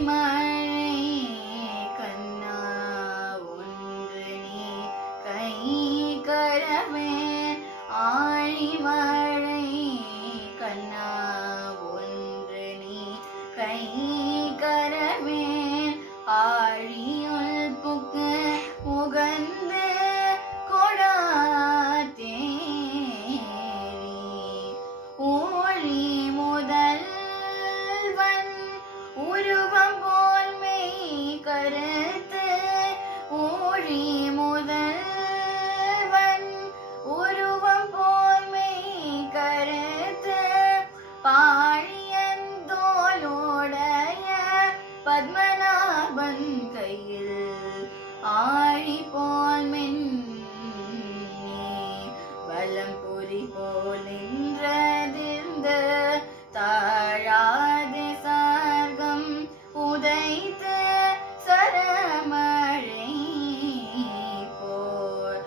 மழை கண்ணா ஒன்று நீ கை கரவேன் ஆழி மழை கண்ணா ஒன்று நீ கை கரவேன் ஆழியுள் புக்கு முகந்து ஊழி முதல்வன் உருவம் போல் மெய் கருத்து ஊழி முதல்வன் உருவம் போல் மெய் கருத்து பாழியன் தோளுடைய பத்மநாபன் கையில் ஆழி போல் வலம் புரி போல் நின்றதிர்ந்த தாழாதே சார்கம் உதைத்து சரமழை போர்